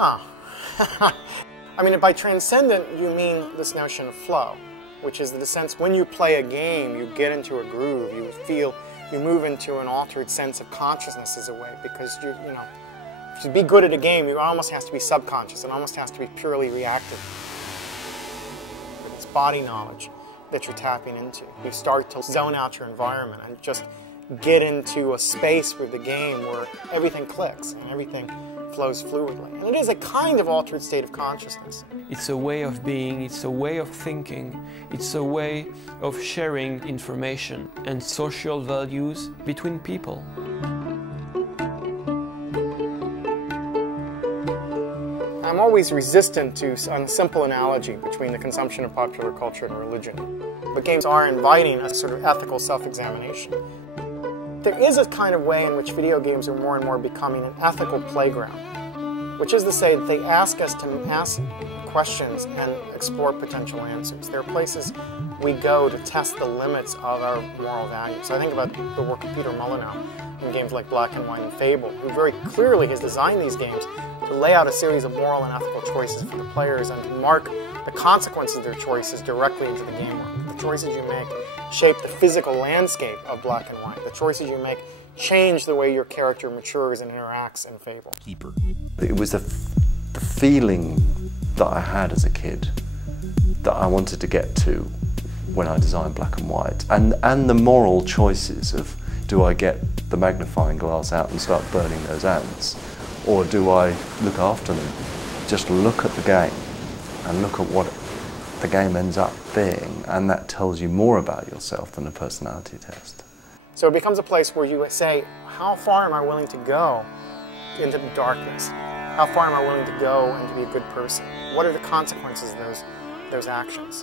Huh. I mean, by transcendent, you mean this notion of flow, which is the sense when you play a game, you get into a groove, you feel, you move into an altered sense of consciousness as a way, because you know, to be good at a game, it almost has to be subconscious, it almost has to be purely reactive. It's body knowledge that you're tapping into. You start to zone out your environment and just get into a space with the game where everything clicks and everything flows fluidly. And it is a kind of altered state of consciousness. It's a way of being, it's a way of thinking, it's a way of sharing information and social values between people. I'm always resistant to a simple analogy between the consumption of popular culture and religion. But games are inviting a sort of ethical self-examination. There is a kind of way in which video games are more and more becoming an ethical playground, which is to say that they ask us to ask questions and explore potential answers. There are places we go to test the limits of our moral values. I think about the work of Peter Molyneux in games like Black and White and Fable, who very clearly has designed these games to lay out a series of moral and ethical choices for the players and to mark the consequences of their choices directly into the game work. The choices you make shape the physical landscape of Black and White. The choices you make change the way your character matures and interacts in Fable. It was the feeling that I had as a kid that I wanted to get to when I designed Black and White, and the moral choices of, do I get the magnifying glass out and start burning those ants, or do I look after them? Just look at the game and look at what the game ends up being, and that tells you more about yourself than a personality test. So it becomes a place where you say, how far am I willing to go into the darkness? How far am I willing to go and to be a good person? What are the consequences of those actions?